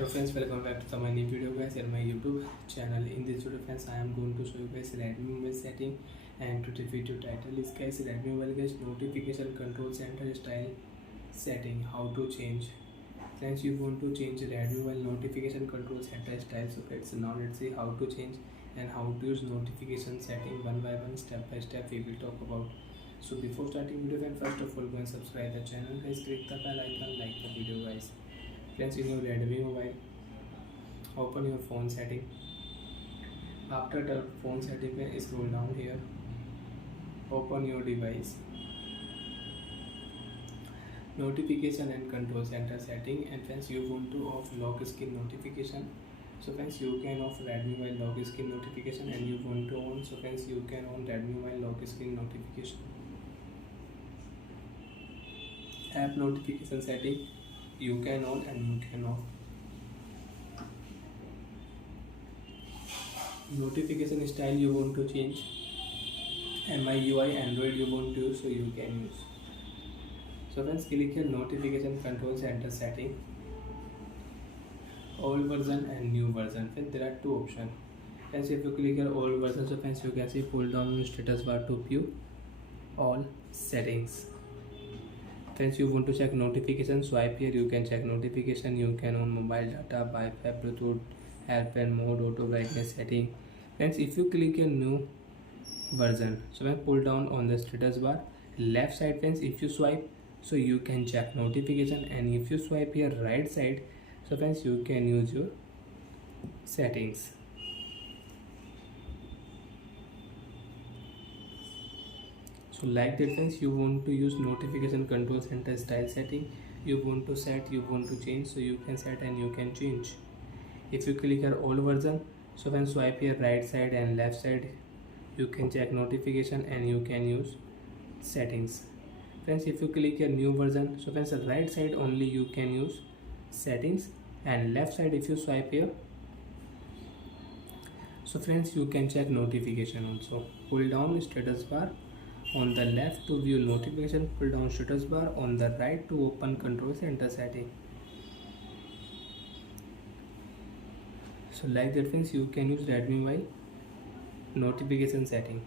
Hello friends, welcome back to my new video guys and my YouTube channel. In this video friends, I am going to show you guys Redmi mobile setting, and today video title is guys Redmi mobile guys notification control center style setting, how to change. Friends, you want to change Redmi mobile notification control center style. So friends, now let's see how to change and how to use notification setting one by one, step by step we will talk about. So before starting video friends, first of all go and subscribe the channel guys, click the bell icon, like the video guys. Friends, in your Redmi mobile, open your phone setting. After the phone setting, scroll down here, open your device, notification and control center setting, and friends, you want to off lock screen notification. So friends, you can off Redmi mobile lock screen notification, and you want to on, so friends, you can on Redmi mobile lock screen notification. App notification setting, you can on and you can off. Notification style you want to change, MIUI Android you want to use, so you can use. So friends, click here notification control center setting, old version and new version. Friends, there are two options. Friends, if you click here old version, so friends, you can see pull down your status bar to view all settings. Friends, you want to check notification, swipe here, you can check notification, you can on mobile data, Wi-Fi, Bluetooth, airplane mode, auto brightness setting. Friends, if you click a new version, so when pull down on the status bar left side, friends, if you swipe, so you can check notification, and if you swipe here right side, so friends, you can use your settings. So like that friends, you want to use notification control center style setting, you want to set, you want to change, so you can set and you can change. If you click here old version, so when swipe here right side and left side, you can check notification and you can use settings. Friends, if you click here new version, so friends, right side only you can use settings, and left side if you swipe here, so friends, you can check notification also. Pull down status bar on the left to view notification, pull down status bar on the right to open control center setting. So like that friends, you can use Redmi mobile notification setting.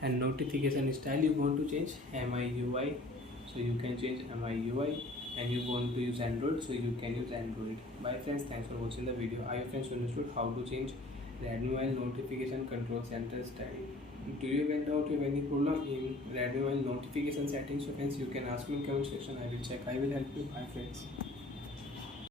And notification style you want to change MIUI, so you can change MIUI, and you want to use Android, so you can use Android. Bye friends, thanks for watching the video. I hope friends understood how to change Redmi mobile notification control center style. Do you went out with any problem in Redmi mobile notification settings? So friends, you can ask me in comment section, I will check, I will help you. Bye friends.